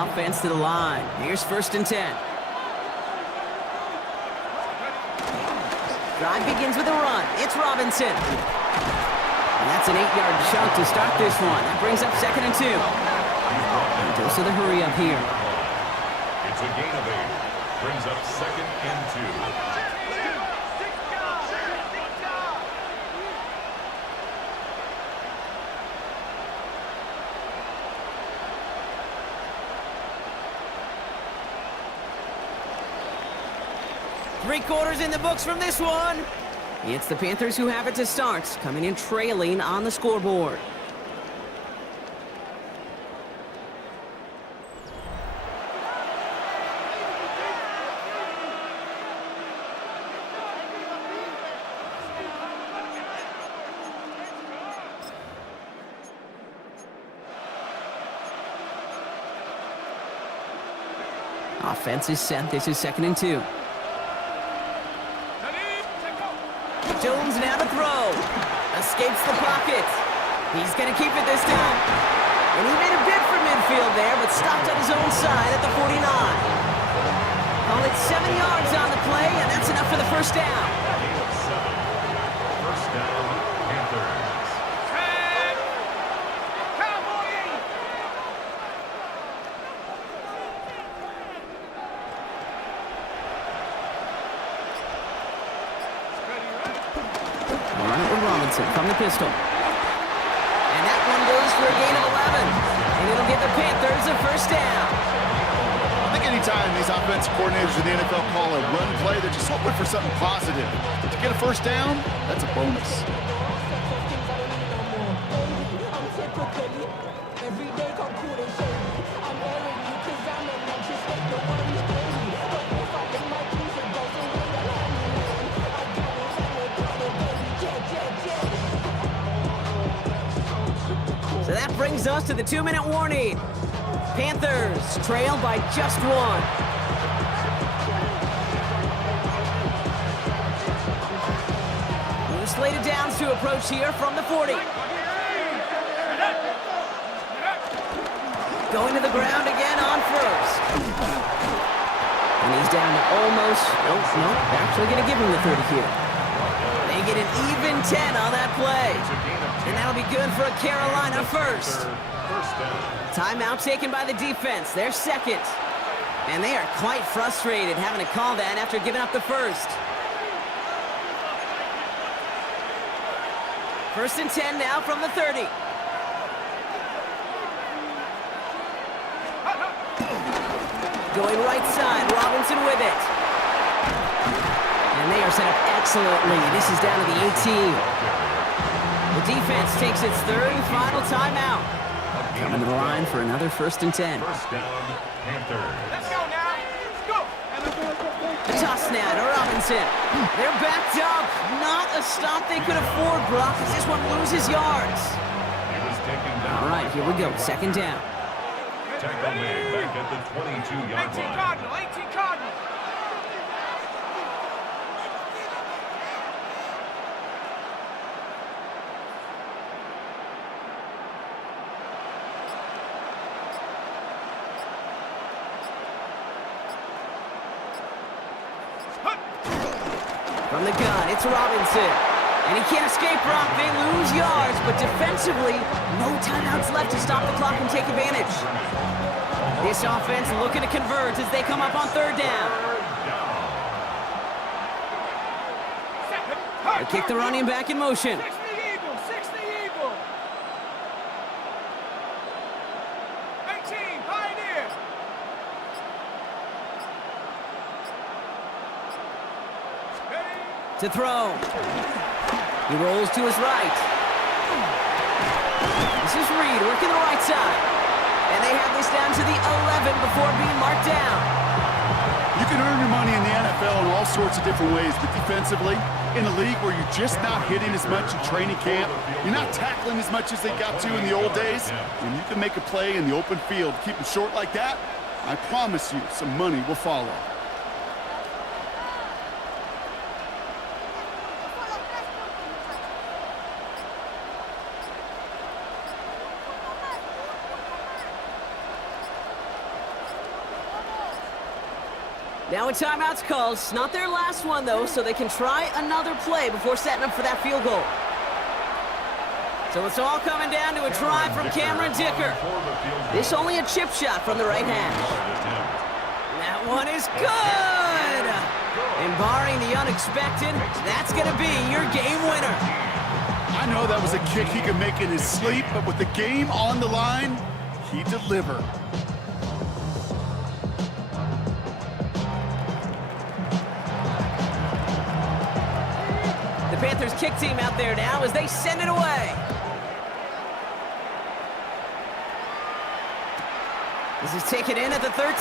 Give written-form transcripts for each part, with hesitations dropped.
offense to the line. Here's 1st and 10. Drive begins with a run. It's Robinson. And that's an 8-yard chunk to start this one. That brings up 2nd and 2. And goes to the hurry up here. It's a gain of 8. Brings up 2nd and 2. 3 quarters in the books from this one. It's the Panthers who have it to start, coming in trailing on the scoreboard. Offense is set. This is 2nd and 2. Jones now to throw. Escapes the pocket. He's going to keep it this time. And he made a bid for midfield there, but stopped on his own side at the 49. Call it 7 yards on the play, and that's enough for the 1st down. 1st down, Panthers. From the pistol. And that one goes for a gain of 11. And it'll give the Panthers a 1st down. I think anytime these offensive coordinators in the NFL call a run play, they're just hoping for something positive. To get a 1st down, that's a bonus. So that brings us to the 2-minute warning. Panthers trail by just 1. New slated downs to approach here from the 40. Going to the ground again on 1st. And he's down to almost, no, they're actually going to give him the 30 here. They get an even 10 on that play. And that'll be good for a Carolina 1st. Timeout taken by the defense. They're 2nd. And they are quite frustrated having to call that after giving up the 1st. 1st and 10 now from the 30. Going right side, Robinson with it. And they are set up excellently. This is down to the 18. The defense takes its 3rd and final timeout. Coming to the line for another 1st and 10. 1st down, Panthers. Let's go now. Let's go. The toss now to Robinson. They're backed up. Not a stop they could afford, Brock, as this one loses yards. He was taken down. All right, here we go. 2nd down. Tackle made back at the 22-yard 18 line. Cardinal. 18 Cardinal. From the gun, it's Robinson. And he can't escape, Brock. They lose yards, but defensively, no timeouts left to stop the clock and take advantage. This offense looking to convert as they come up on 3rd down. They kick the running back in motion. 6 the Eagle. 6 the Eagle. 18 Pioneer. To throw. He rolls to his right. This is Reed working the right side. And they have this down to the 11 before being marked down. You can earn your money in the NFL in all sorts of different ways, but defensively, in a league where you're just not hitting as much in training camp, you're not tackling as much as they got to in the old days, when you can make a play in the open field, keep them short like that, I promise you some money will follow. Now a timeout's called. It's not their last one, though, so they can try another play before setting up for that field goal. So it's all coming down to a try from Cameron Dicker. This only a chip shot from the right hand. That one is good! And barring the unexpected, that's going to be your game winner. I know that was a kick he could make in his sleep, but with the game on the line, he delivered. The Panthers kick team out there now as they send it away. This is taken in at the 13. They'll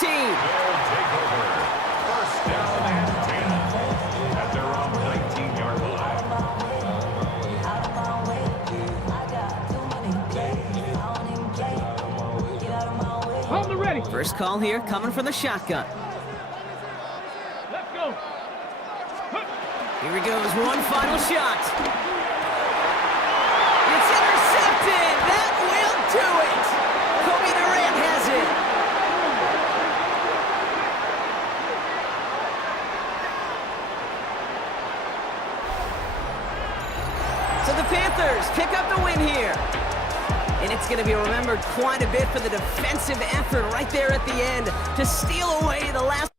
take over. First down and 10 at their own 19-yard line. Hold the ready. First call here coming from the shotgun. Let's go. Here he goes, one final shot. It's intercepted. That will do it. Kobe Durant has it. So the Panthers pick up the win here. And it's going to be remembered quite a bit for the defensive effort right there at the end to steal away the last.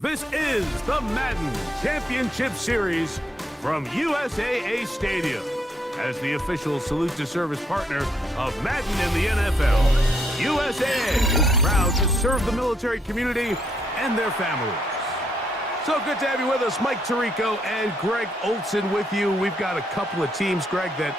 This is the Madden Championship Series from USAA Stadium. as the official salute to service partner of Madden in the NFL. USAA is proud to serve the military community and their families. So good to have you with us. Mike Tirico and Greg Olson with you. We've got a couple of teams, Greg, that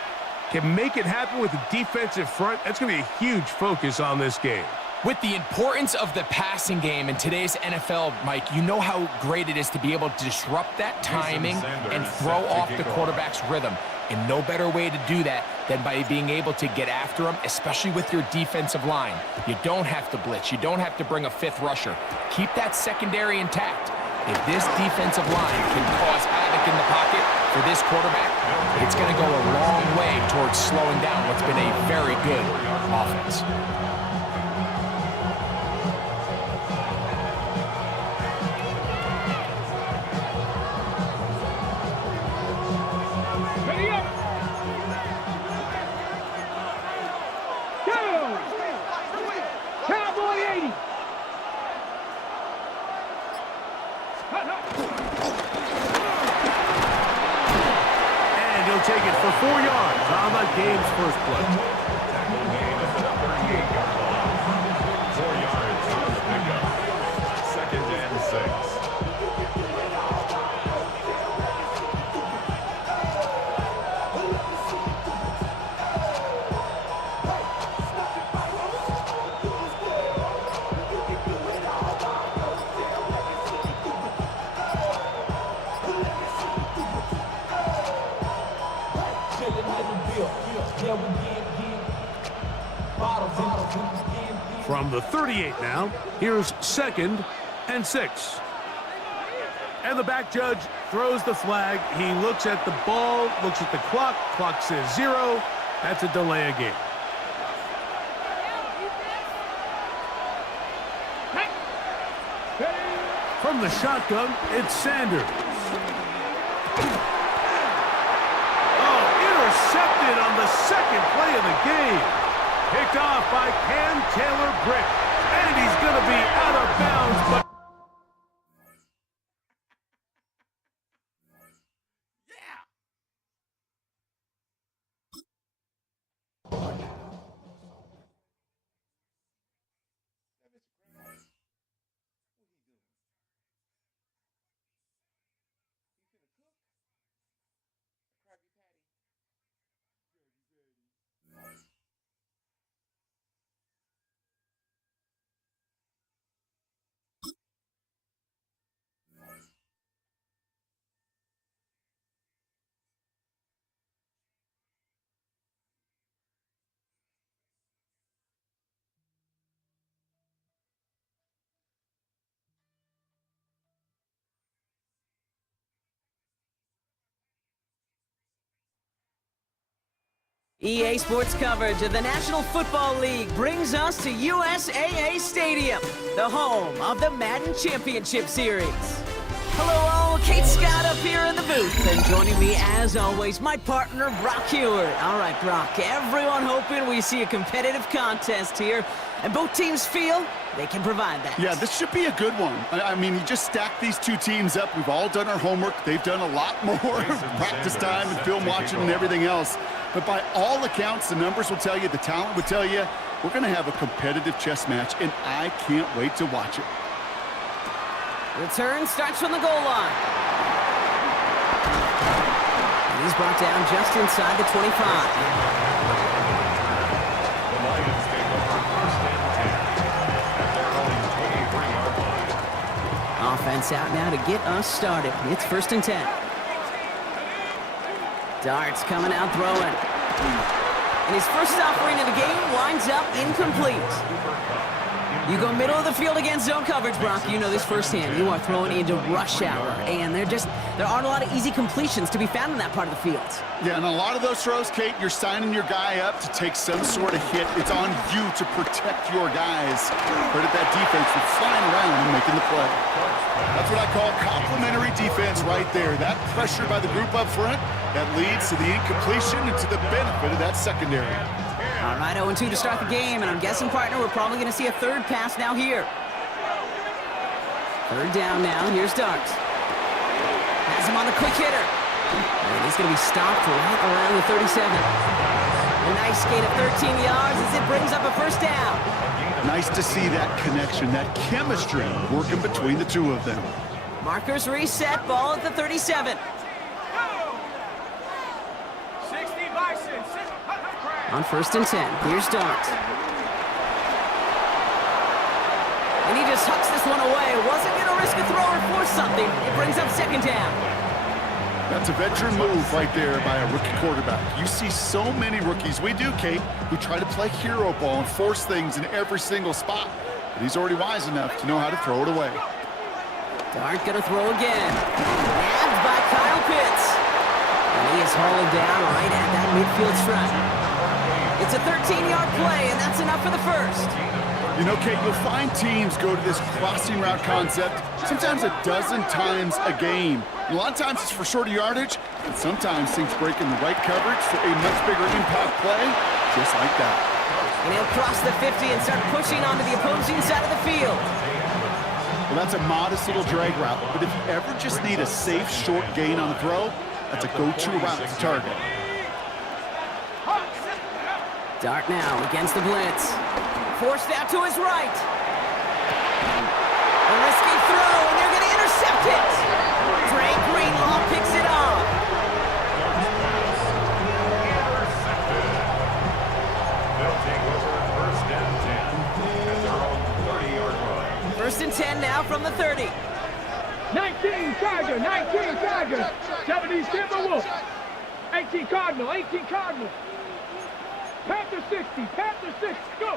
can make it happen with a defensive front. That's going to be a huge focus on this game. With the importance of the passing game in today's NFL, Mike, you know how great it is to be able to disrupt that timing and throw off the quarterback's rhythm. And no better way to do that than by being able to get after them, especially with your defensive line. You don't have to blitz. You don't have to bring a fifth rusher. Keep that secondary intact. If this defensive line can cause havoc in the pocket for this quarterback, it's going to go a long way towards slowing down what's been a very good offense. Ready up. Go. Cowboy 80. And he'll take it for 4 yards on the game's first play. Tackle gain of the 38-yard line. 4 yards on the pickup. Second and 6. From the 38 now, here's 2nd and 6. And the back judge throws the flag. He looks at the ball, looks at the clock. Clock says 0. That's a delay of game. From the shotgun, it's Sanders. Oh, intercepted on the second play of the game. Picked off by Cam Taylor-Britt. And he's going to be out of bounds, but EA Sports coverage of the National Football League brings us to USAA Stadium, the home of the Madden Championship Series. Hello all, Kate Scott up here in the booth, and joining me as always, my partner Brock Heward. All right, Brock, everyone hoping we see a competitive contest here, and both teams feel they can provide that. Yeah, this should be a good one. I mean, you just stack these two teams up. We've all done our homework. They've done a lot more practice time and film watching and everything else. But by all accounts, the numbers will tell you, the talent will tell you, we're going to have a competitive chess match, and I can't wait to watch it. Return starts from the goal line. And he's brought down just inside the 25. The Lions take over first and 10 at their own 23-yard line. Offense out now to get us started. It's 1st and 10. Darts coming out throwing. And his first offering of the game winds up incomplete. You go middle of the field against zone coverage, Brock. You know this firsthand. You are throwing into rush hour, and there aren't a lot of easy completions to be found in that part of the field. Yeah, and a lot of those throws, Kate, you're signing your guy up to take some sort of hit. It's on you to protect your guys. Credit that defense for flying around and making the play. That's what I call complementary defense right there. That pressure by the group up front, that leads to the incompletion and to the benefit of that secondary. All right, 0-2 to start the game, and I'm guessing, partner, we're probably going to see a third pass now here. Third down now. Here's Darks. Has him on the quick hitter. And he's going to be stopped right around the 37. A nice gain of 13 yards as it brings up a first down. Nice to see that connection, that chemistry working between the two of them. Markers reset, ball at the 37. 60 Bison. On 1st and 10, here's Dart. And he just hucks this one away. Wasn't going to risk a throw or force something. It brings up 2nd down. That's a veteran move right there by a rookie quarterback. You see so many rookies, we do, Kate, who try to play hero ball and force things in every single spot. But he's already wise enough to know how to throw it away. Dart going to throw again. Nabbed by Kyle Pitts. And he is hauled down right at that midfield stripe. It's a 13-yard play, and that's enough for the first. You know, Kate, you'll find teams go to this crossing route concept sometimes a dozen times a game. And a lot of times it's for shorter yardage, and sometimes things break in the right coverage for a much bigger impact play, just like that. And he'll cross the 50 and start pushing onto the opposing side of the field. Well, that's a modest little drag route, but if you ever just need a safe, short gain on the throw, that's a go-to route to target. Dart now against the blitz. Forced out to his right. A risky throw, and they're going to intercept it. Drake Greenlaw picks it off. They'll take over 1st and 10 at their own 30-yard line. 1st and 10 now from the 30. 19 Tiger, 19 Tiger. 70 Timberwolves. 18 Cardinal, 18 Cardinal. Panther 60, Panther 60, go!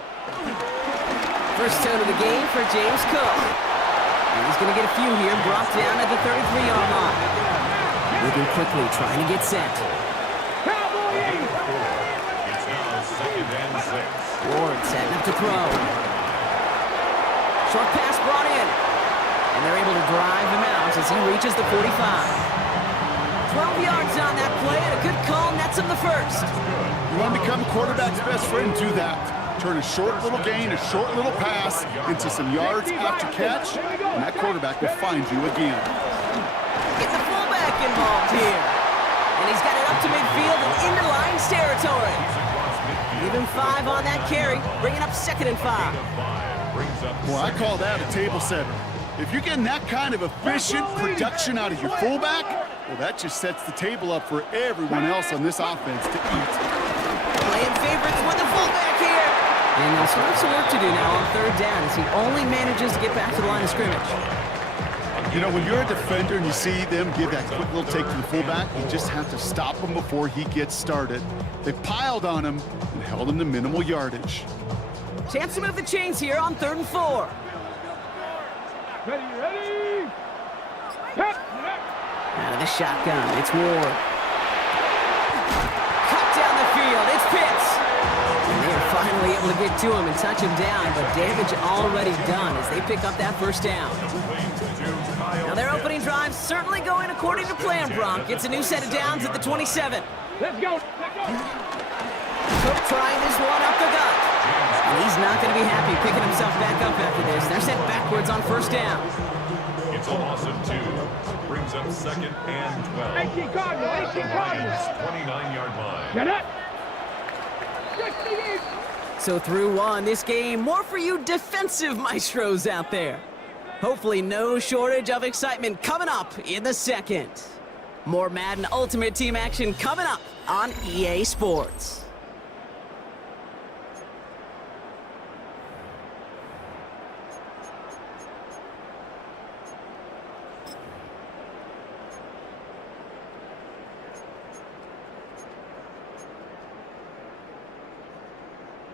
First tone of the game for James Cook. And he's going to get a few here, brought down at the 33-yard line. Moving quickly, trying to get set. Cowboy 80. It's now 2nd and 6. Ward setting up to throw. Short pass brought in. And they're able to drive him out as he reaches the 45. 12 yards on that play, and a good call nets him the first. You want to become a quarterback's best friend, do that. Turn a short little gain, a short little pass into some yards after catch, and that quarterback will find you again. Get the fullback involved here. And he's got it up to midfield and into Lions territory. Even 5 on that carry, bringing up 2nd and 5. Well, I call that a table setter. If you're getting that kind of efficient production out of your fullback, well, that just sets the table up for everyone else on this offense to eat. Playing favorites with the fullback here. And they'll still have some work to do now on 3rd down as he only manages to get back to the line of scrimmage. You know, when you're a defender and you see them give that quick little take to the fullback, you just have to stop him before he gets started. They piled on him and held him to minimal yardage. Chance to move the chains here on 3rd and 4. Ready, ready! Pep! Out of the shotgun, it's Ward. Cut down the field, it's Pitts. And they're finally able to get to him and touch him down, but damage already done as they pick up that first down. Now their opening drive certainly going according to plan, Bronk. It's a new set of downs at the 27. Let's go! Let's go! Cook trying this one up the gut. And he's not going to be happy picking himself back up after this. They're sent backwards on 1st down. It's a loss of 2. Brings up 2nd and 12. 18 Cardinal, 18 Cardinal. 29-yard line. Get it! 60. So through 1, this game, more for you defensive maestros out there. Hopefully no shortage of excitement coming up in the 2nd. More Madden Ultimate Team action coming up on EA Sports.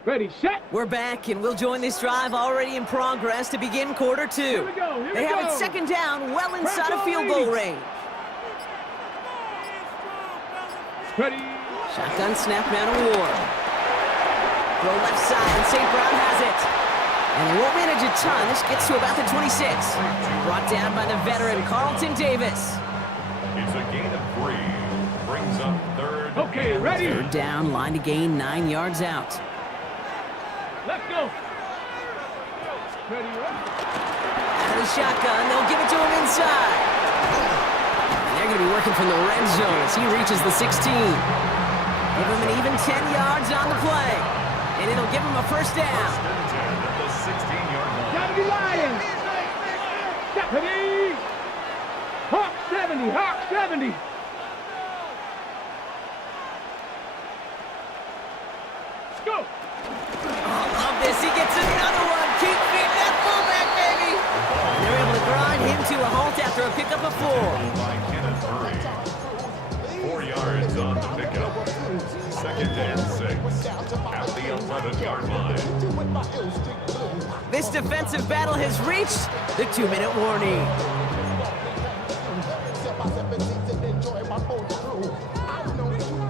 Ready, set! We're back, and we'll join this drive already in progress to begin quarter 2. Here we go, here They we have go. it 2nd down, well inside of Crack field on, goal range. Ready! Shotgun snap now to Ward. Throw left side, and St. Brown has it. And they won't manage a ton. This gets to about the 26. Brought down by the veteran, Carlton Davis. It's a gain of 3. Brings up 3rd. Okay, ready! 3rd down, line to gain 9 yards out. Let's go! Ready, ready! Out of the shotgun, they'll give it to him inside. And they're they're going to be working from the red zone as he reaches the 16. Give him an even 10 yards on the play. And it'll give him a first down. At the 16-yard line. Gotta be Lions. Deputy. Hawk 70. Hawk 70. Let's go. Love this. He gets another one. Keep feeding that fullback, baby. And they're able to grind him to a halt after a pickup of 4. By Kenneth Murray. 4 yards on the pickup. Second and 6 at the 11-yard line. This defensive battle has reached the 2-minute warning.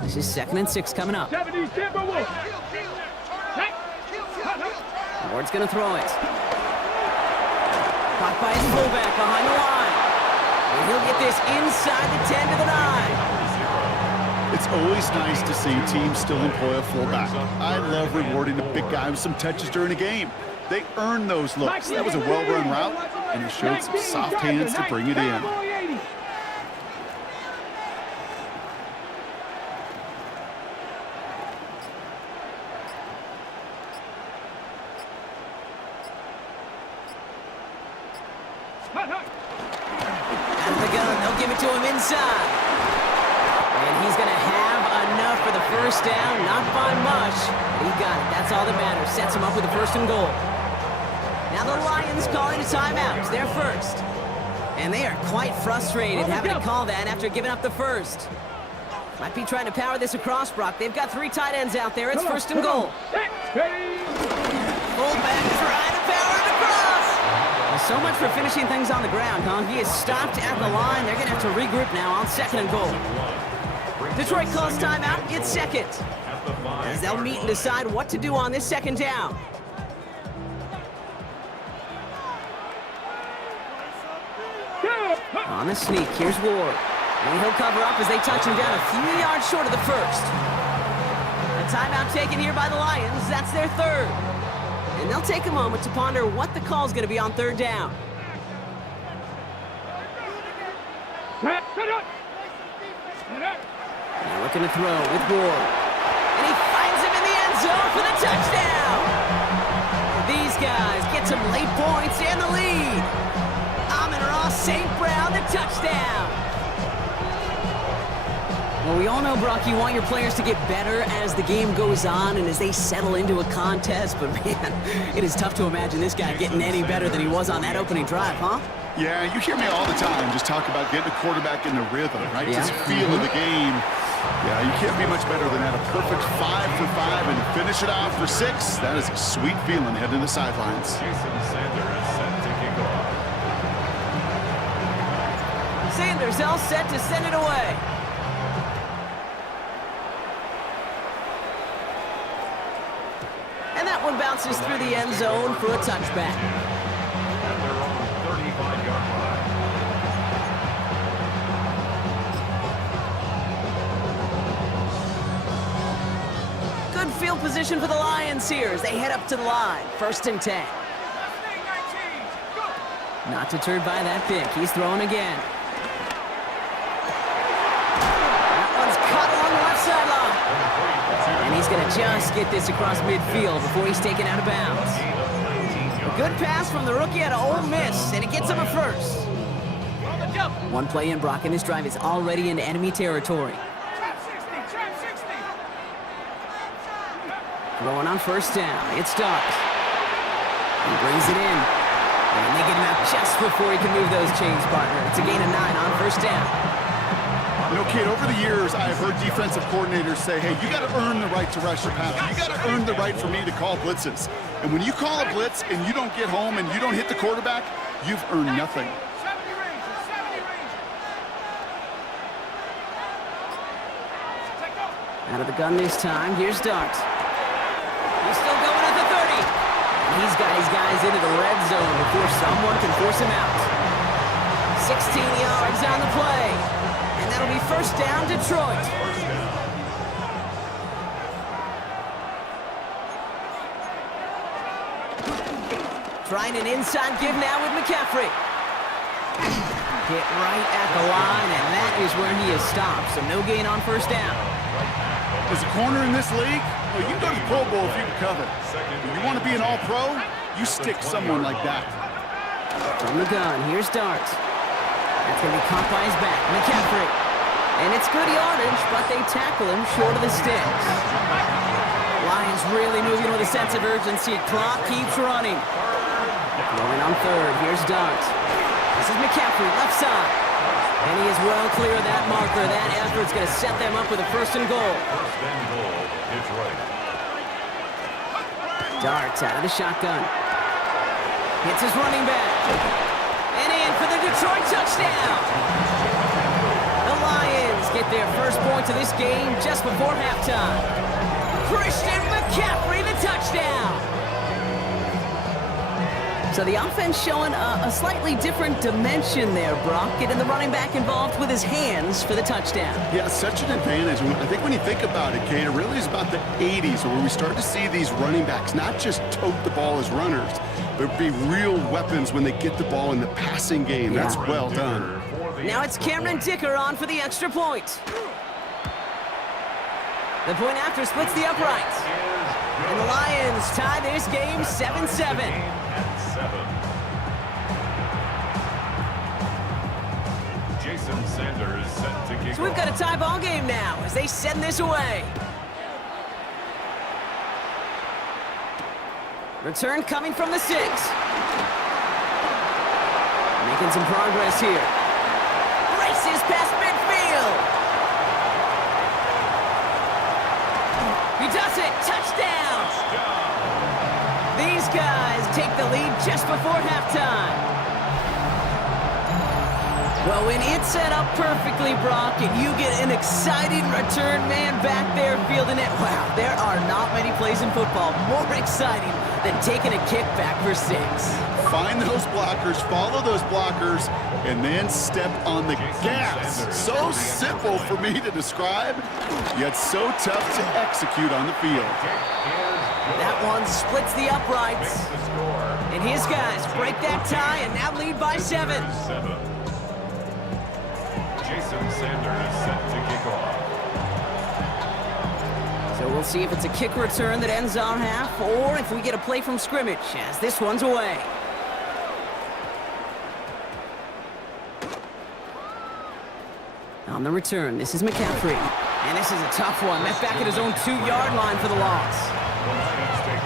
This is 2nd and 6 coming up. 70 Timberwolves. Ward's going to throw it. Caught by his fullback behind the line. And he'll get this inside the 10 to the 9. It's always nice to see teams still employ a fullback. I love rewarding the big guy with some touches during a game. They earn those looks. That was a well-run route, and he showed some soft hands to bring it in. Out of the gun, they'll give it to him inside. And he's going to have enough for the first down, not by much. But he got it. That's all that matters. Sets him up with a 1st and goal. Now the Lions calling a timeout. They're first. And they are quite frustrated having to call that after giving up the first. Might be trying to power this across, Brock. They've got 3 tight ends out there. It's 1st and goal. Fullback trying to power it across. Well, so much for finishing things on the ground, huh? He is stopped at the line. They're going to have to regroup now on 2nd and goal. Detroit calls timeout. It's 2nd. As they'll meet and decide what to do on this 2nd down. On the sneak, here's Ward. And he'll cover up as they touch him down a few yards short of the first. A timeout taken here by the Lions. That's their 3rd. And they'll take a moment to ponder what the call's going to be on 3rd down. Now looking to throw with Ward. And he finds him in the end zone for the touchdown. These guys get some late points and the lead. Amon-Ra St. Brown, the touchdown. Well, we all know, Brock, you want your players to get better as the game goes on and as they settle into a contest. But, man, it is tough to imagine this guy getting any better than he was on that opening drive, huh? Yeah, you hear me all the time just talk about getting a quarterback in the rhythm, right? Just feel of the game. Yeah, you can't be much better than that. A perfect 5 for 5 and finish it off for 6. That is a sweet feeling heading to the sidelines. Sanders all set to send it away. And that one bounces through the end zone for a touchback. At their own 35-yard line. Good field position for the Lions here as they head up to the line. 1st and 10. Not deterred by that pick. He's throwing again. That one's caught along the left sideline. And he's going to just get this across midfield before he's taken out of bounds. A good pass from the rookie out of Ole Miss, and it gets him a 1st. One play in, Brock, and this drive is already into enemy territory. Throwing on 1st down. It's Starks. He brings it in. And they get him out just before he can move those chains, partner. It's a gain of 9 on 1st down. You know, kid, over the years, I've heard defensive coordinators say, hey, you got to earn the right to rush your pass. You got to earn the right for me to call blitzes. And when you call a blitz and you don't get home and you don't hit the quarterback, you've earned nothing. Out of the gun this time, here's Starks. He's still going at the 30. And he's got his guys into the red zone before someone can force him out. 16 yards on the play. And that'll be 1st down, Detroit. Trying an inside give now with McCaffrey. Hit right at the line, and that is where he is stopped. So no gain on first down. As a corner in this league, well, you can go to the Pro Bowl if you can cover. If you want to be an all-pro, you stick someone like that. From the gun, here's Dart. That's going to be caught by his back. McCaffrey. And it's good yardage, but they tackle him short of the sticks. Lions really moving with a sense of urgency. Clock keeps running. Going on third, here's Dart. This is McCaffrey, left side. And he is well clear of that marker. That effort's going to set them up with a first and goal. First and goal, Detroit. Dart's out of the shotgun. Hits his running back. And in for the Detroit touchdown. The Lions get their first points of this game just before halftime. Christian McCaffrey, the touchdown. So the offense showing a slightly different dimension there, Brock. Getting the running back involved with his hands for the touchdown. Yeah, such an advantage. I think when you think about it, Kate, it really is about the 80s where we start to see these running backs not just tote the ball as runners, but be real weapons when they get the ball in the passing game. Yeah. That's well done. Now it's Cameron Dicker on for the extra point. The point after splits the uprights. And the Lions tie this game 7-7. Jason Sanders set to kick So we've got a tie ball game now as they send this away. Return coming from the 6. Making some progress here. Races past midfield. He does it. Touchdown. These guys take the lead just before halftime. Well, when it's set up perfectly, Brock, and you get an exciting return man back there fielding it, wow, there are not many plays in football more exciting than taking a kick back for 6. Find those blockers, follow those blockers, and then step on the gas. So simple for me to describe, yet so tough to execute on the field. That one splits the uprights. And his guys break that tie and now lead by 7. Jason Sanders set to kick off. So we'll see if it's a kick return that ends our half or if we get a play from scrimmage as this one's away. On the return, this is McCaffrey. And this is a tough one. Met back at his own 2-yard line for the loss.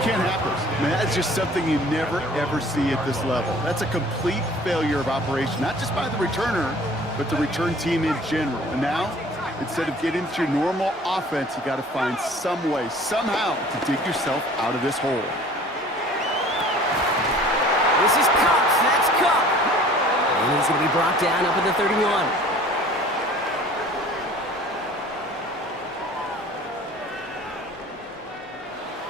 Can't happen. Man, that's just something you never, ever see at this level. That's a complete failure of operation, not just by the returner, but the return team in general. And now, instead of getting to your normal offense, you got to find some way, somehow, to dig yourself out of this hole. This is Cup. That's Cup. And he's going to be brought down up at the 31.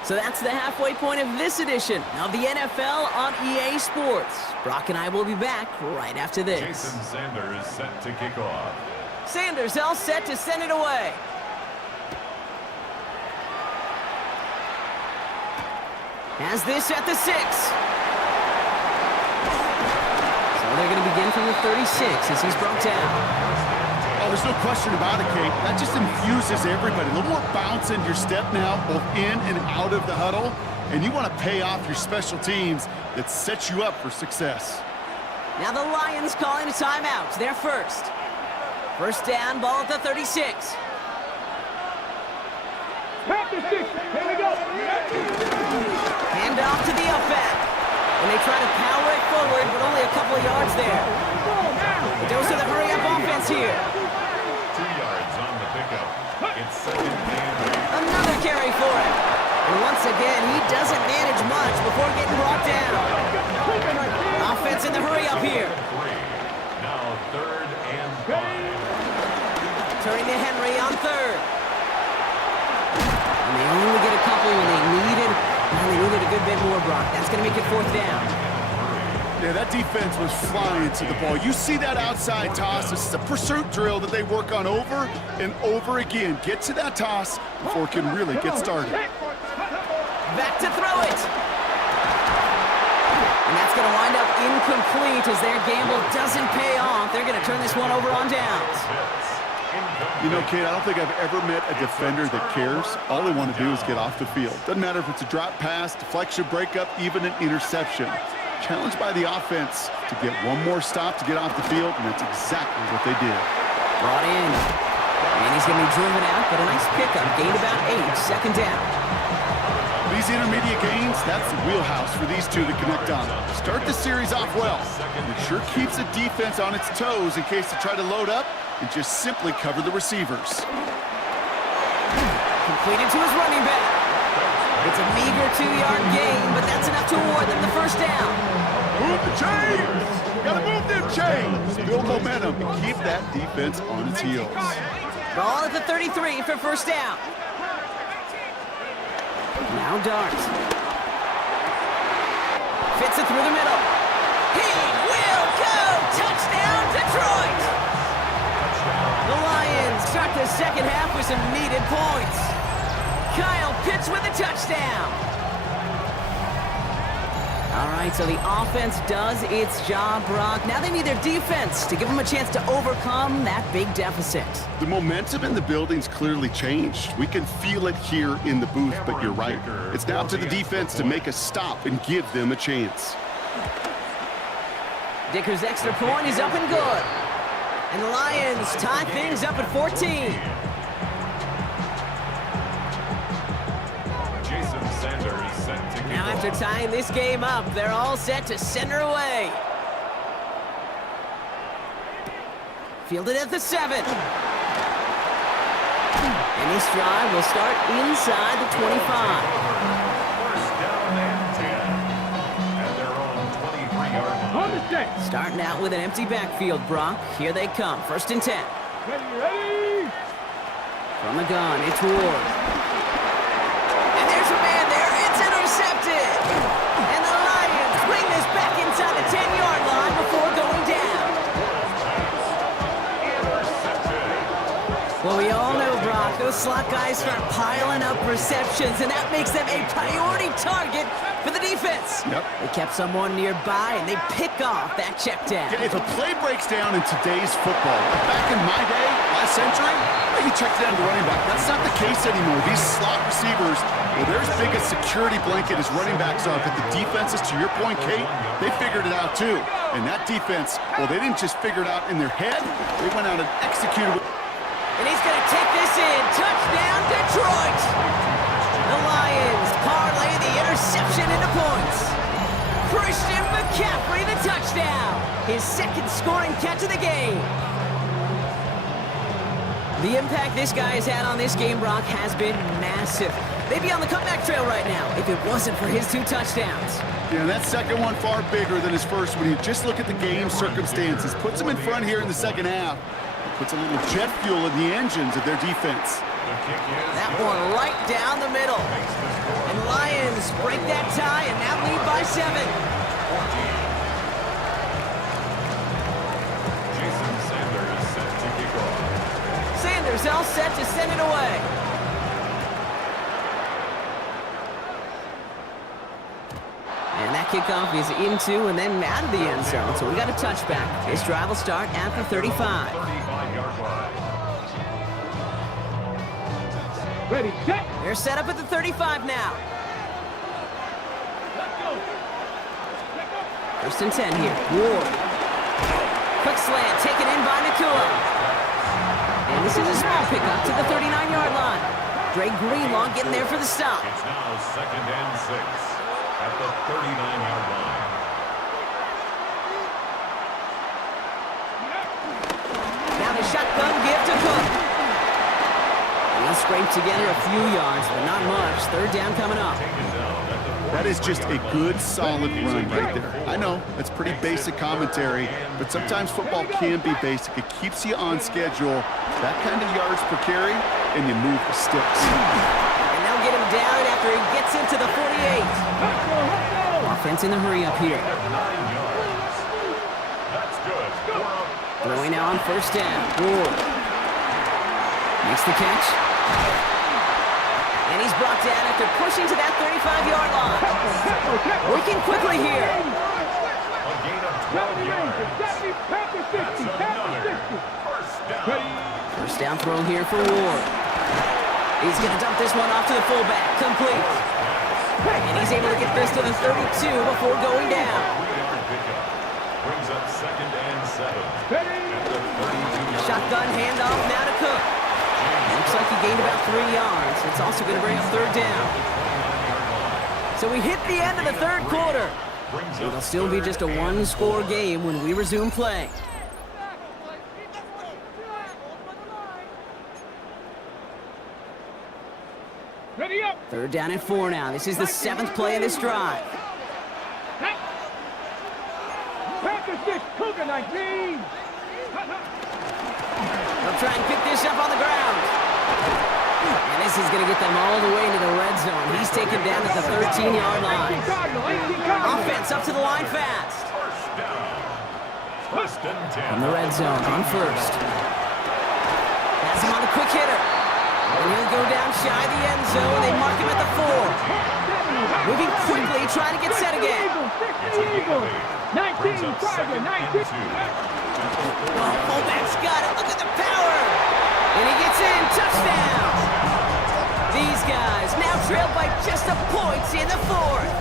So that's the halfway point of this edition of the NFL on EA Sports. Brock and I will be back right after this. Jason Sanders set to kick off. Sanders all set to send it away. Has this at the 6. So they're going to begin from the 36 as he's brought down. Oh, there's no question about it, Kate. That just infuses everybody. A little more bounce in your step now, both in and out of the huddle. And you want to pay off your special teams that sets you up for success. Now the Lions calling a timeout. They're first. First down, ball at the 36. Pack the 6. Here we go. Hand off to the upback. And they try to power it forward, but only a couple of yards there. The dose of the hurry-up offense here. 2 yards on the pickup. It's second and 3. Another carry for him. And once again, he doesn't manage much before getting brought down. Offense in the hurry-up here. Now third and 5. Turning to Henry on third. And they only get a couple when they needed. Well, they needed a good bit more, Brock. That's going to make it fourth down. Yeah, that defense was flying to the ball. You see that outside toss. This is a pursuit drill that they work on over and over again. Get to that toss before it can really get started. Back to throw it. And that's That's going to wind up incomplete as their gamble doesn't pay off. They're going to turn this one over on downs. You know, Kate, I don't think I've ever met a defender that cares. All they want to do is get off the field. Doesn't matter if it's a drop pass, deflection, breakup, even an interception. Challenged by the offense to get one more stop to get off the field, and that's exactly what they did. Brought in. And he's going to be driven out, but a nice pickup. Gained about 8, second down. These intermediate gains, that's the wheelhouse for these two to connect on. Start the series off well. It sure keeps the defense on its toes in case they try to load up and just simply cover the receivers. Completed to his running back. It's a meager 2-yard gain, but that's enough to award them the first down. Move the chains! Gotta move them chains! Build momentum and keep that defense on its heels. Ball at the 33 for first down. Now Dart. Fits it through the middle. He will go! Touchdown, Detroit! The Lions start the second half with some needed points. Kyle Pitts with a touchdown. All right, so the offense does its job, Brock. Now they need their defense to give them a chance to overcome that big deficit. The momentum in the building's clearly changed. We can feel it here in the booth, but you're right. It's now up to the defense to make a stop and give them a chance. Dicker's extra point is up and good. And the Lions tie things up at 14. Now after tying this game up, they're all set to center away. Fielded at the 7. And this drive will start inside the 25. First down and 10 at their own 23-yard line. Starting out with an empty backfield, Brock. Here they come. First and 10. Ready? From the gun, it's Ward. And there's a man there. It's intercepted. And the Lions bring this back inside the 10-yard line before going down. Well, we all know, Brock, those slot guys start piling up receptions, and that makes them a priority target for the defense. Yep. They kept someone nearby, and they pick off that check down. If a play breaks down in today's football, back in my day, last century, you check down the running back. That's not the case anymore. These slot receivers, well, they're as big a security blanket as running backs are, but the defenses, to your point, Kate, they figured it out too. And that defense, well, they didn't just figure it out in their head. They went out and executed it. And he's going to take this in. Touchdown, Detroit! The Lions parlay the interception into points. Christian McCaffrey, the touchdown. His second scoring catch of the game. The impact this guy has had on this game, Brock, has been massive. They'd be on the comeback trail right now if it wasn't for his 2 touchdowns. Yeah, that second one far bigger than his first when you just look at the game circumstances. Puts him in front here in the second half. Puts a little jet fuel in the engines of their defense. That one right down the middle. And Lions break that tie and now lead by 7. Jason Sanders set to kick off. Sanders all set to send it away. And that kickoff is into and then out of the end zone. So we got a touchback. This drive will start at the 35. 35-yard line. Ready, set. They're set up at the 35 now. First and 10 here. Ward. Quick slant taken in by Nakua. And this is a small pickup to the 39-yard line. Dre Greenlaw getting there for the stop. It's now second and 6 at the 39-yard line. Now the shotgun give to Cook. He'll scrape together a few yards, but not much. Third down coming up. That is just a good, solid run right there. I know, that's pretty basic commentary, but sometimes football can be basic. It keeps you on schedule, that kind of yards per carry, and you move the sticks. And they'll get him down after he gets into the 48. Offense in the hurry up here. That's good. Throwing now on first down. Ward makes the catch. And he's brought down after pushing to that 35-yard line. Working quickly here. down throw here for Ward. He's going to dump this one off to the fullback. Complete. And he's able to get this to the 32 before going down. 3-yard pickup. Brings up 2nd and 7. At the 32. Shotgun handoff now to Cook. Looks like he gained about 3 yards. It's also going to bring up 3rd down. So we hit the end of the 3rd quarter. It'll still be just a 1-score game when we resume play. Ready up. 3rd down and 4 now. This is the 7th play of this drive. Practice this, Cougar 19. They'll try and pick this up on the ground. And this is going to get them all the way into the red zone. He's taken down at the 13-yard line. Offense up to the line fast. From the red zone on 1st. That's him on the quick hitter. And he'll go down shy of the end zone. They mark him at the 4. Moving quickly, trying to get set again. 19, Tiger, 19. Oh, fullback's got it. Look at the power. And he gets in. Touchdown. These guys now trailed by just a point in the 4th.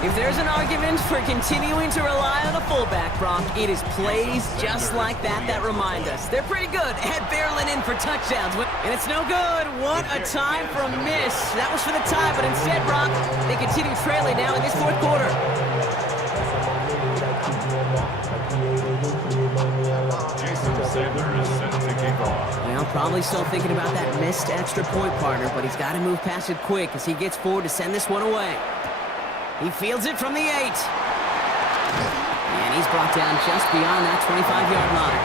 If there's an argument for continuing to rely on a fullback, Brock, it is plays just like that that remind us. They're pretty good at barreling in for touchdowns. And it's no good. What a time for a miss. That was for the tie, but instead, Brock, they continue trailing now in this 4th quarter. Well, probably still thinking about that missed extra point, partner, but he's got to move past it quick as he gets forward to send this one away. He fields it from the 8. And he's brought down just beyond that 25-yard line.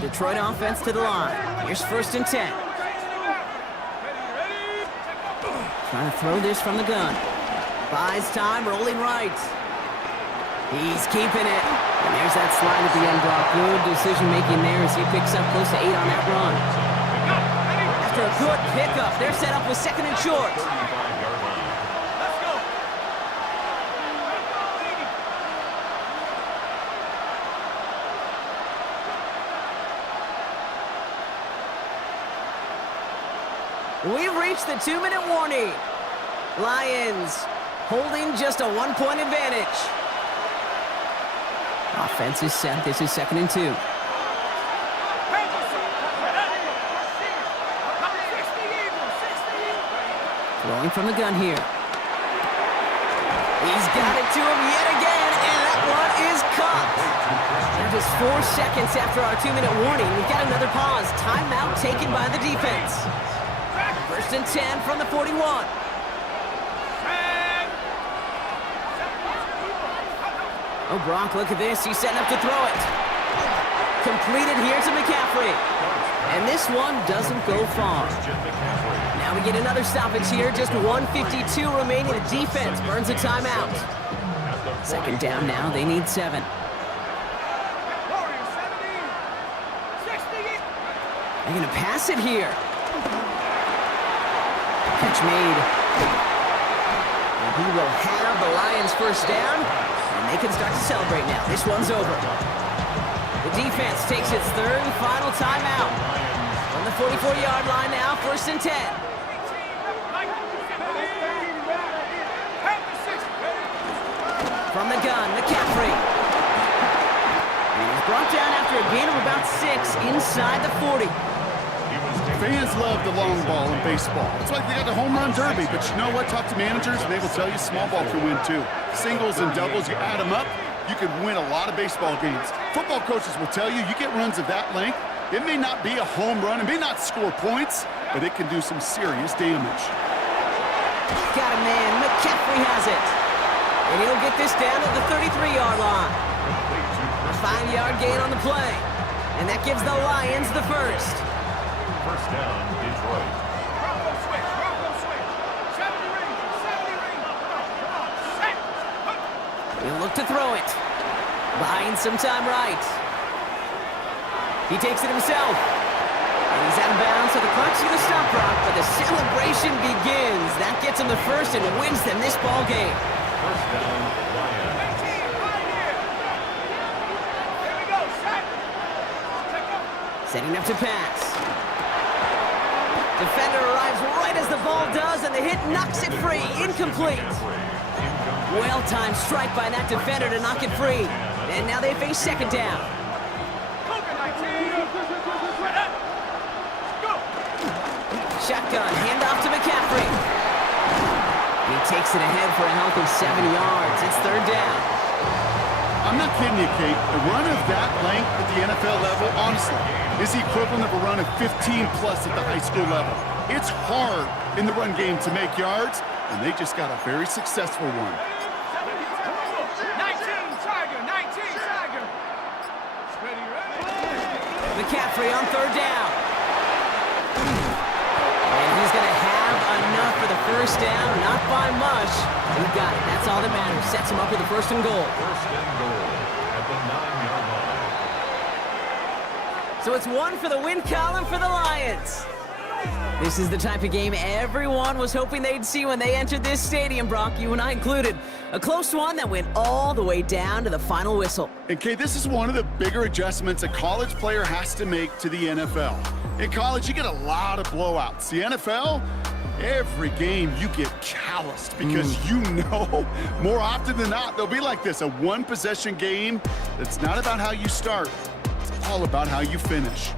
Detroit offense to the line. Here's 1st and 10. Trying to throw this from the gun. Buys time, rolling right. He's keeping it. And there's that slide at the end, Brock. Good decision-making there as he picks up close to 8 on that run. After a good pickup, they're set up with 2nd and short. We've reached the 2-minute warning. Lions holding just a 1-point advantage. Offense is set. This is 2nd and 2. Throwing from the gun here. He's got it to him yet again, and that one is caught. Just 4 seconds after our 2-minute warning, we've got another pause. Timeout taken by the defense. 1st and 10 from the 41. Oh, Brock, look at this. He's setting up to throw it. Completed here to McCaffrey. And this one doesn't go far. Now we get another stoppage here. Just 1:52 remaining. The defense burns a timeout. 2nd down now. They need 7. They're going to pass it here. Catch made. And he will have the Lions 1st down, and they can start to celebrate now. This one's over. The defense takes its 3rd and final timeout. From the 44-yard line now, 1st and 10. From the gun, McCaffrey. And he's brought down after a gain of about 6 inside the 40. Fans love the long ball in baseball. It's like they got the home run derby, but you know what? Talk to managers, and they will tell you small ball can win too. Singles and doubles, you add them up, you can win a lot of baseball games. Football coaches will tell you, you get runs of that length, it may not be a home run, it may not score points, but it can do some serious damage. Got a man. McCaffrey has it. And he'll get this down at the 33-yard line. A 5-yard gain on the play. And that gives the Lions the first. First down, Detroit. Bronco switch. Bronco switch. 70 Rangers. 70 Rangers. Come on. Set. He'll look to throw it. Buying some time right. He takes it himself. And he's out of bounds, so the clock's going to stop, Brock, but the celebration begins. That gets him the first and wins them this ball game. First down, Lions. 18, right here. Here we go. Set. Take up. Setting up to pass. Defender arrives right as the ball does, and the hit knocks it free. Incomplete. Well-timed strike by that defender to knock it free. And now they face second down. Cougar 19. Set up. Go. Shotgun, handoff to McCaffrey. He takes it ahead for a healthy 7 yards. It's third down. I'm not kidding you, Kate. A run of that length at the NFL level, honestly, is the equivalent of a run of 15-plus at the high school level. It's hard in the run game to make yards, and they just got a very successful one. 19 Tiger. 19 Tiger. Ready, ready. McCaffrey on third down. And he's going to have enough for the first down. Not by much. He got it. That's all that matters. Sets him up with a first and goal. First and goal at the 9-yard line. So it's one for the win column for the Lions. This is the type of game everyone was hoping they'd see when they entered this stadium, Brock, you and I included. A close one that went all the way down to the final whistle. And Kate, this is one of the bigger adjustments a college player has to make to the NFL. In college, you get a lot of blowouts. The NFL, every game you get calloused because you know more often than not they'll be like this, a one-possession game that's not about how you start. It's all about how you finish.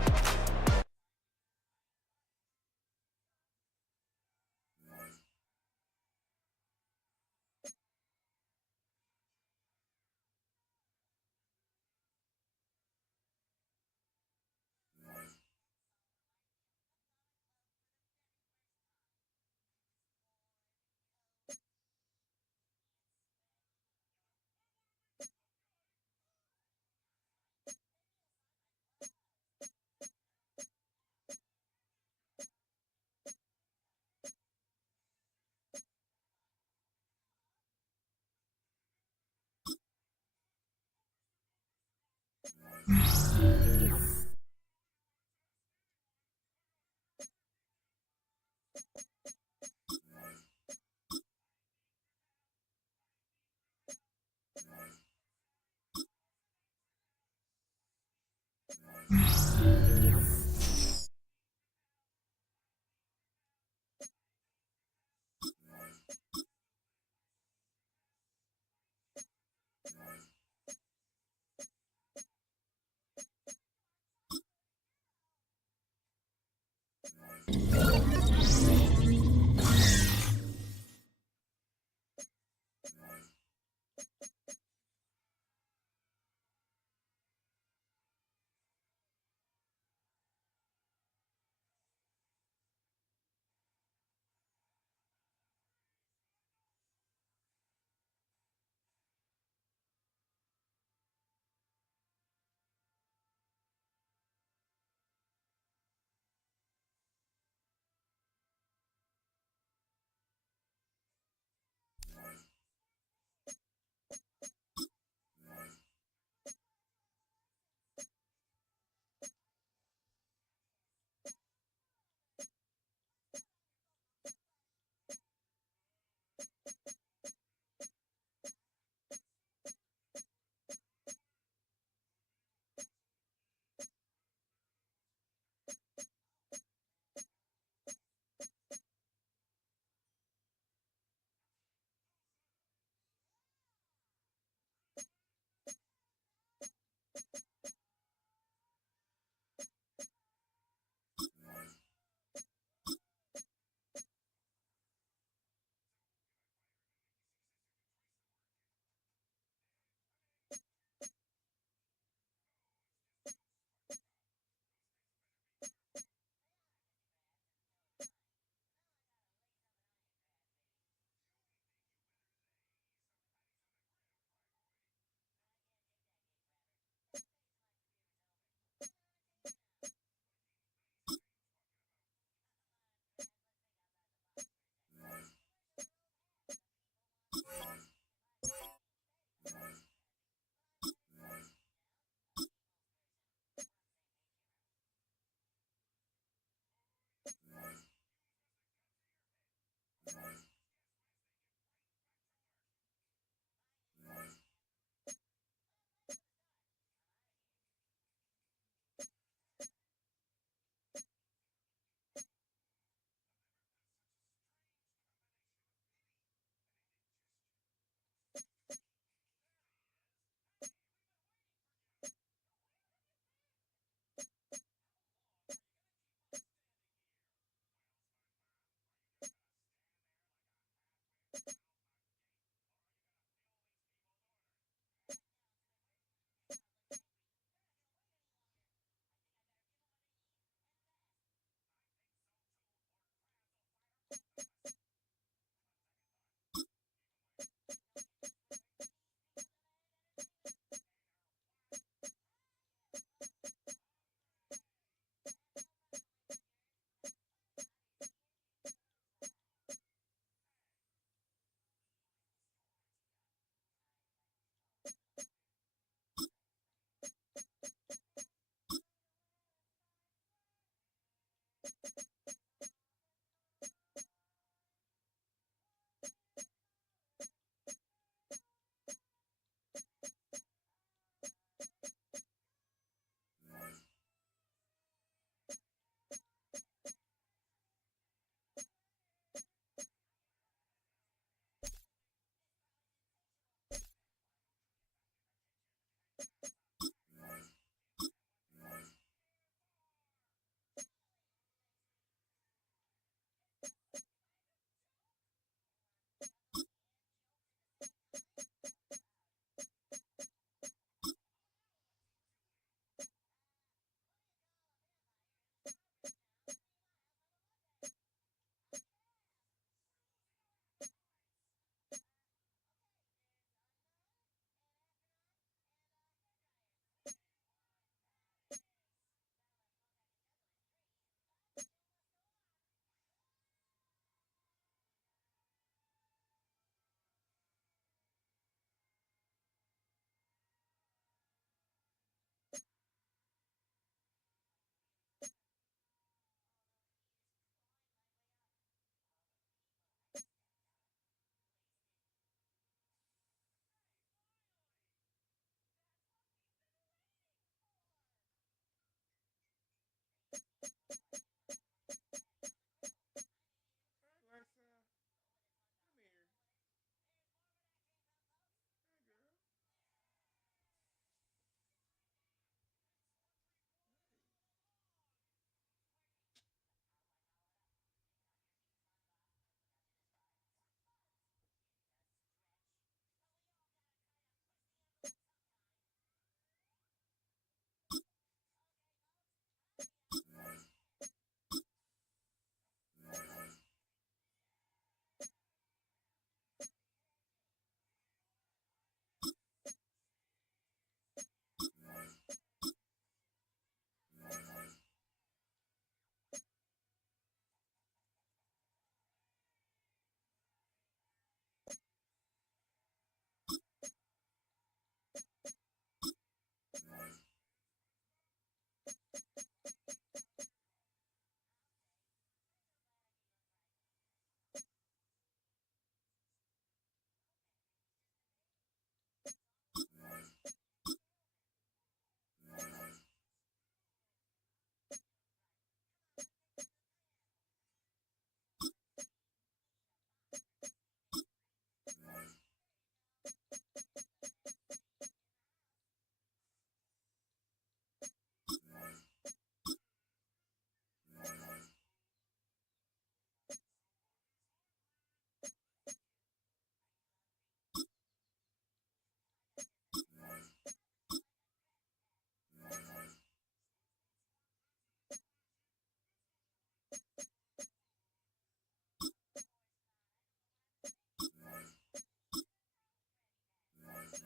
Alexa, come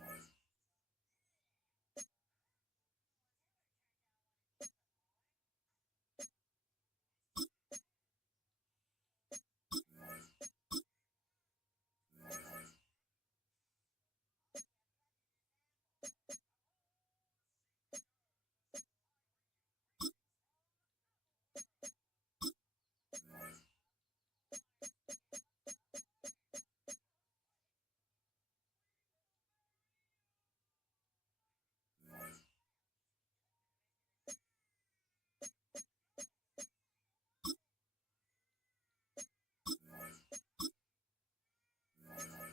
here. Hey, girl.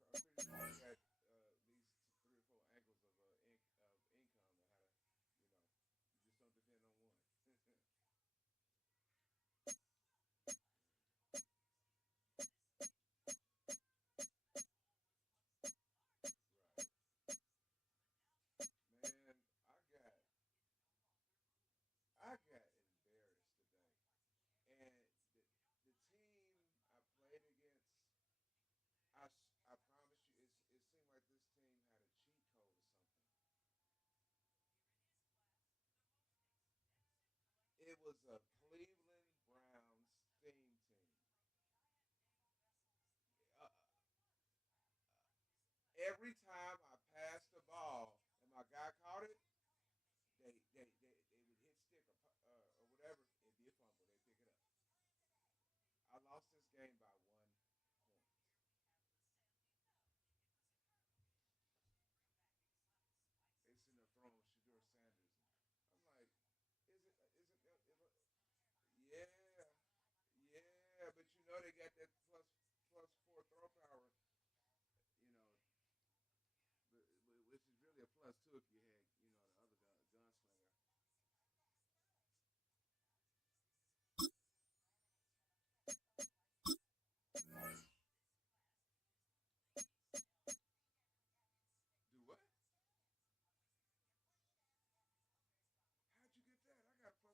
I'm pretty sure you got at least 3 or 4 angles of income and how to, you know, you just don't depend on one. Right. Man, I got embarrassed today, and the team I played against, I promise you, it seemed like this team had a cheat code or something. It was a Cleveland Browns theme team. Uh, every time I passed the ball and my guy caught it, they would hit stick or whatever. It'd be a fumble. They pick it up. I lost this game by 1 point. They sitting there throwing Shador Sanders. And I'm like, yeah, yeah, but you know they got that plus 4 throw power, you know, which is really a +2 if you had, you know, the other gunslinger. Do what? How'd you get that? I got a +4.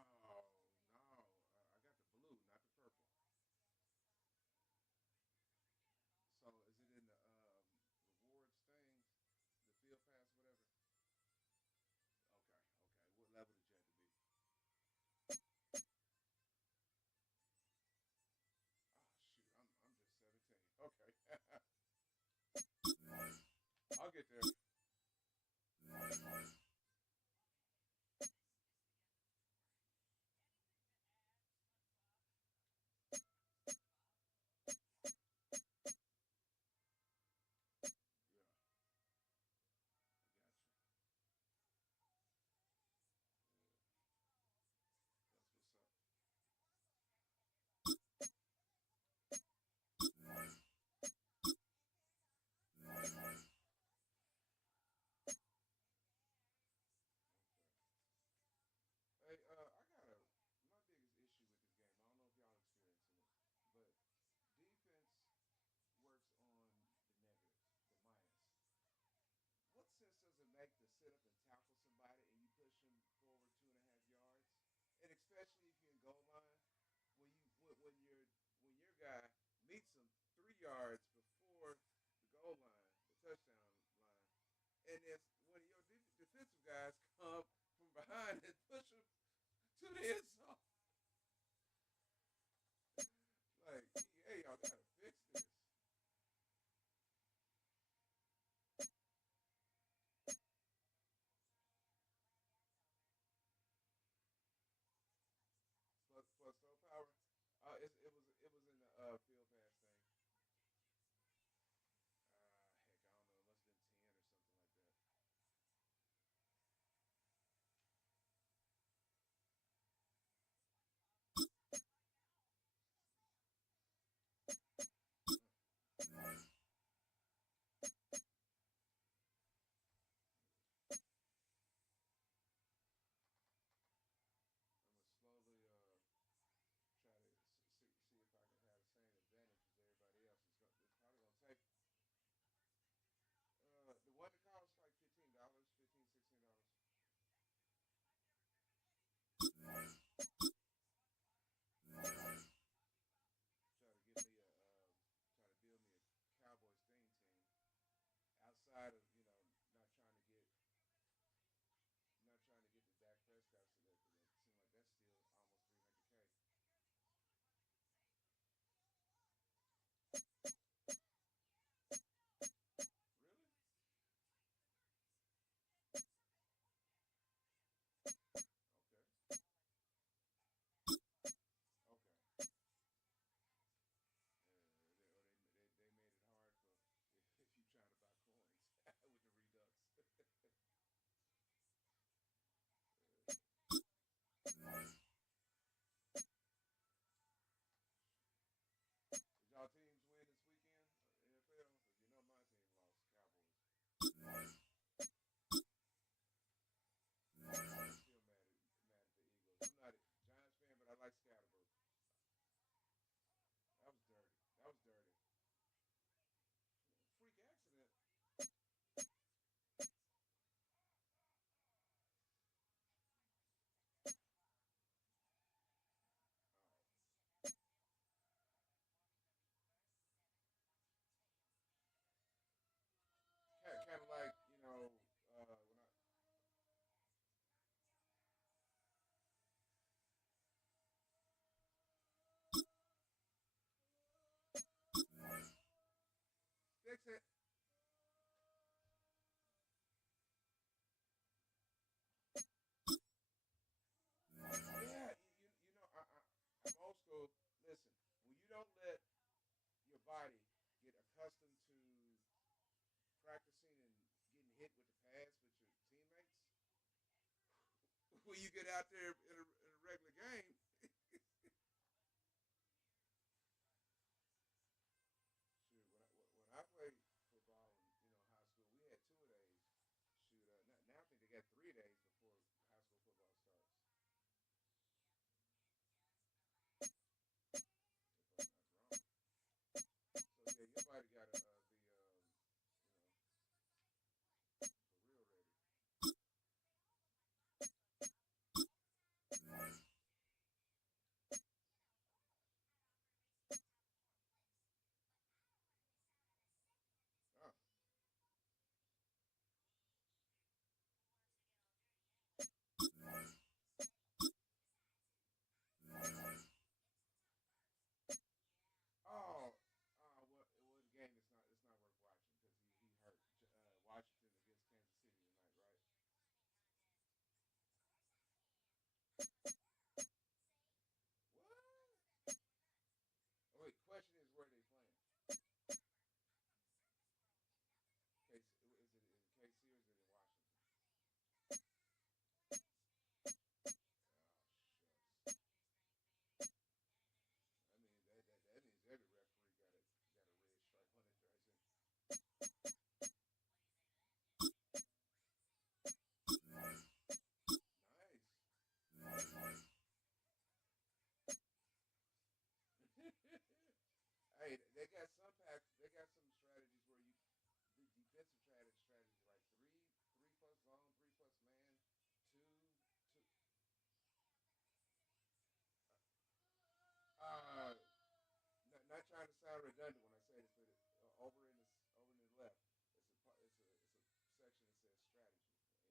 Oh no, I got the blue, not the purple. So is it in the rewards thing, the field pass, whatever? Okay, okay. What level did you have to be? Oh shoot, I'm just 17. Okay, I'll get there. Yeah, I got you. Yeah, that's what's up. Okay. Hey, I got my biggest issue with this game. I don't know if y'all experiencing it, but defense works on the negative, the minus. What sense does it make to sit up and tackle somebody and you push them forward 2.5 yards, and especially if you're in goal line, when your guy meets them 3 yards before the goal line, the touchdown line, and then one of your defensive guys come from behind and push him to the end zone. Like, hey, y'all gotta fix this. Plus no power. It was in the field pass thing. Heck, I don't know. It must have been 10 or something like that. I'm gonna slowly try to see if I can have the same advantage don't let your body get accustomed to practicing and getting hit with the pass with your teammates, when you get out there in a regular game, shoot, when I played football in high school, we had 2 days. Shoot, now I think they got 3 days before high school football starts. If I'm not wrong. So yeah, your body gotta be for real ready. Oh, well, the game it's not worth watching because he hurt Washington against Kansas City tonight, right? What? Oh, wait, question is where they playing? Is it in KC or is it in Washington? Oh shucks. That means every referee got a red stripe on their jersey. Nice. Hey, they got some packs. They got some strategies where you the defensive strategy like three plus zone, three plus man, two. Uh, not trying to sound redundant when I say this, but over in the left, it's a section that says strategy in the lineup, and you can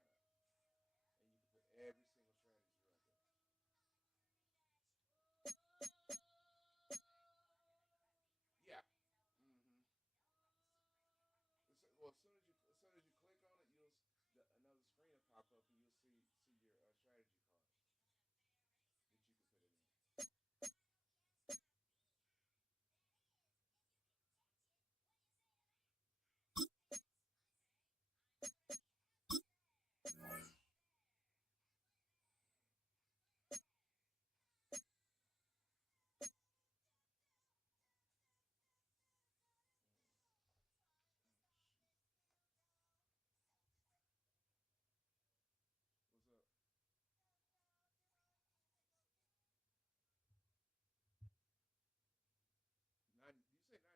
put every single strategy right there. Yeah. Mm-hmm. Well, as soon as you click on it, another screen will pop up, and you'll see your strategy card that you can put it in. What's up? 90? Do you say 97? Okay. Same team.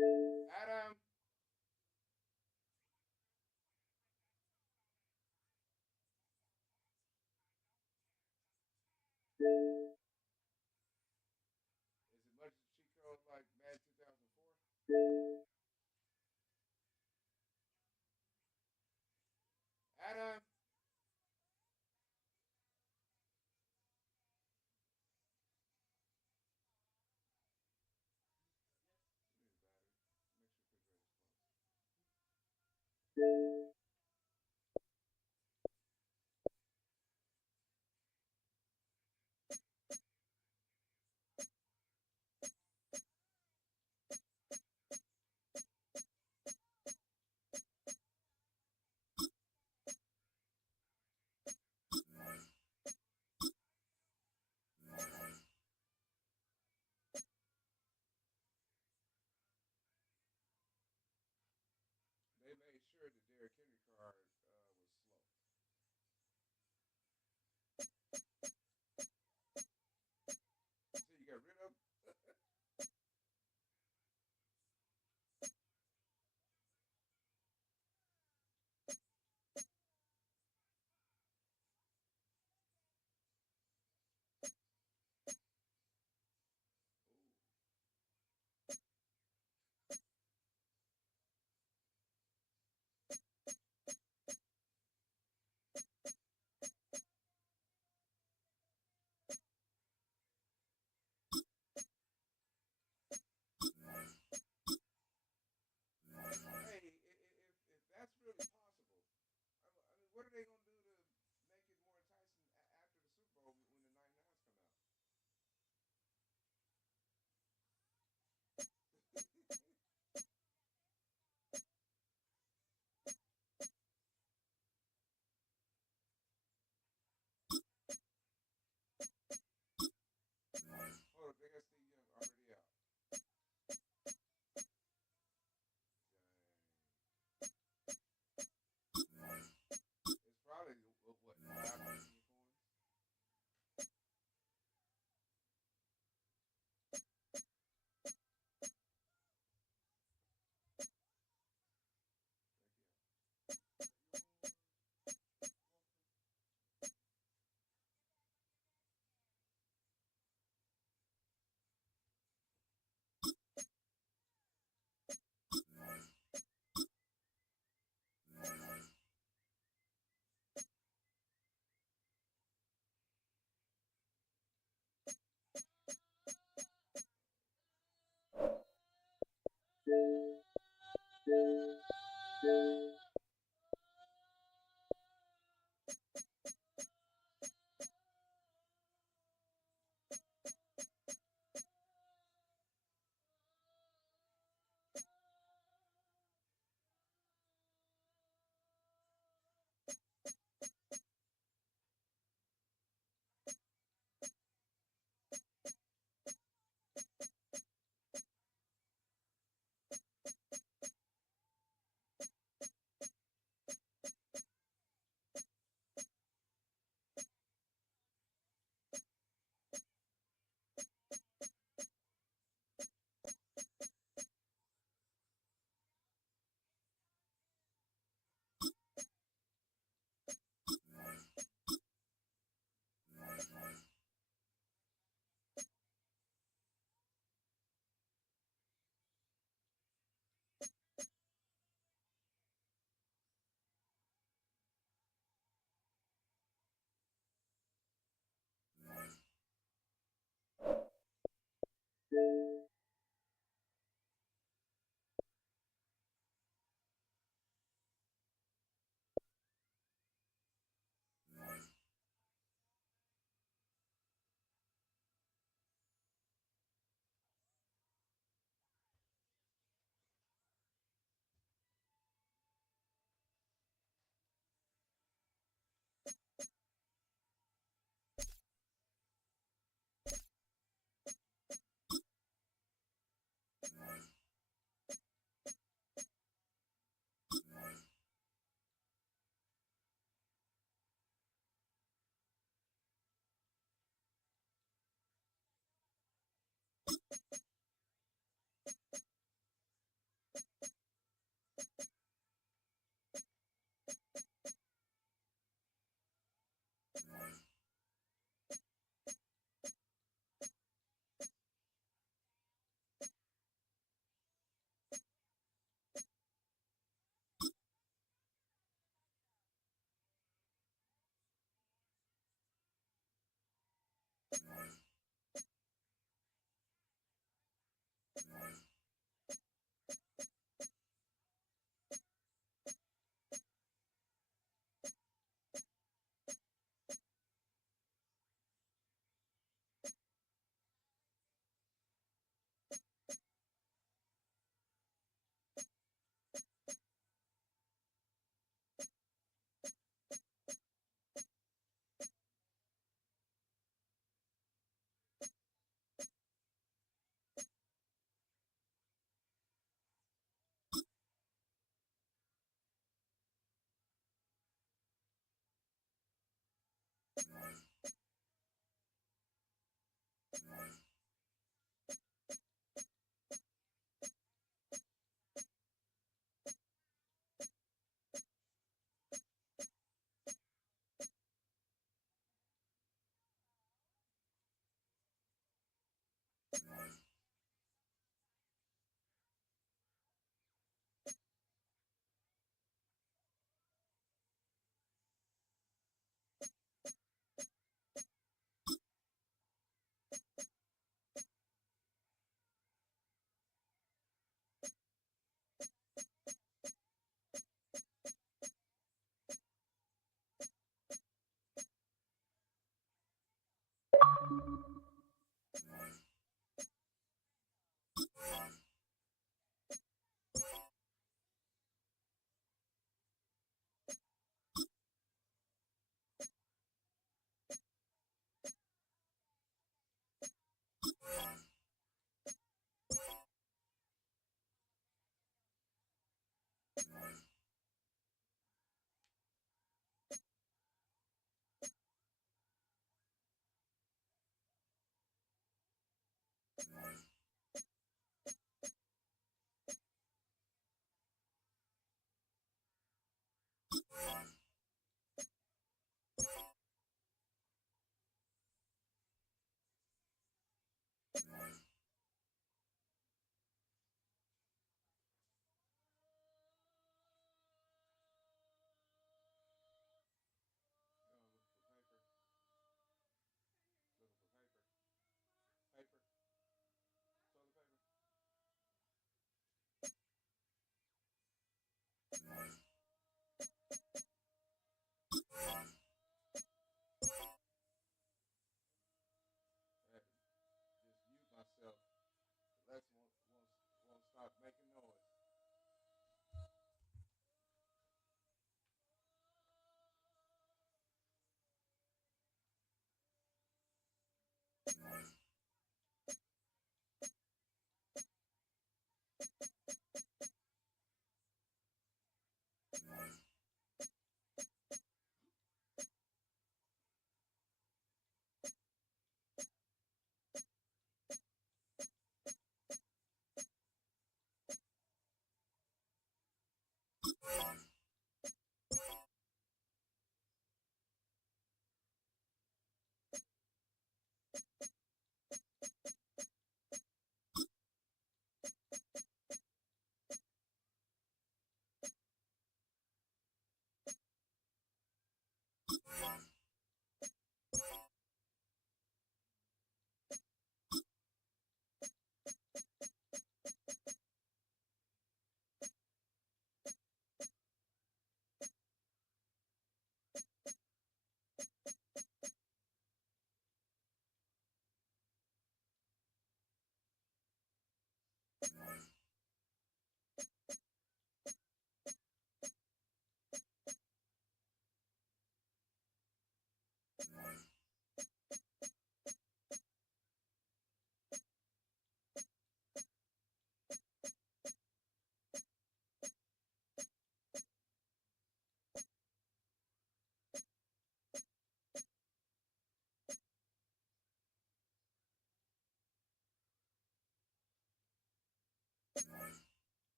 Mm-hmm. Adam. Is it much as a cheat code like Madden 2004? Adam. Give me the battery. Make sure refrigerator's closed. They made sure that Derrick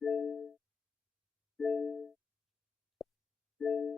Yo, I'm still here.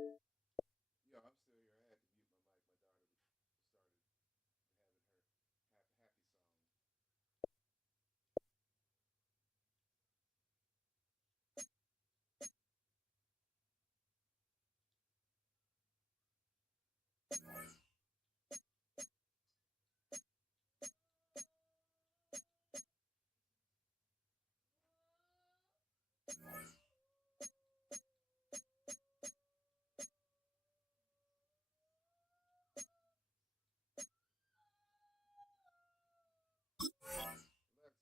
I had to mute my mic.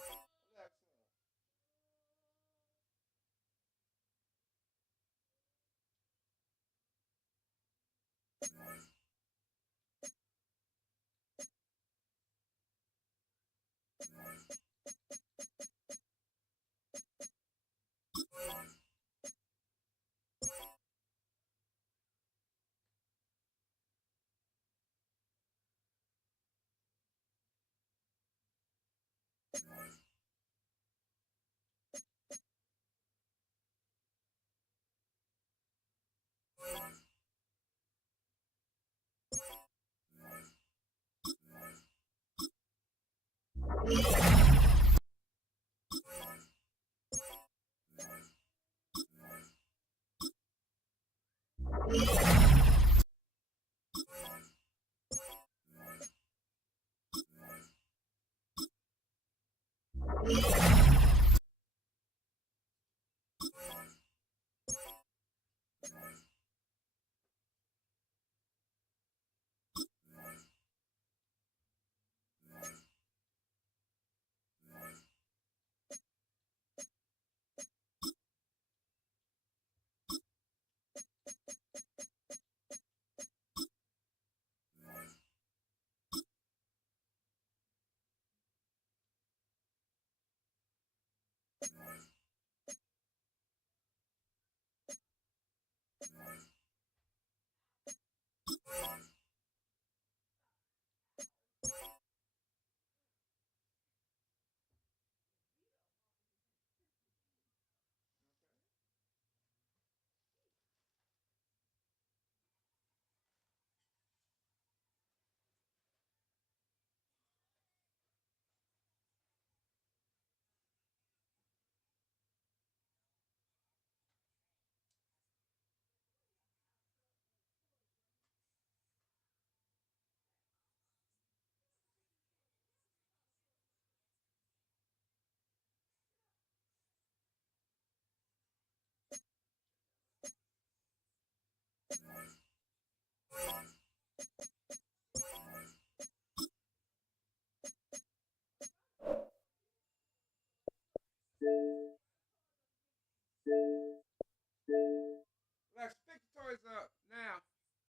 My daughter started having her happy song. Alexa, Alexa.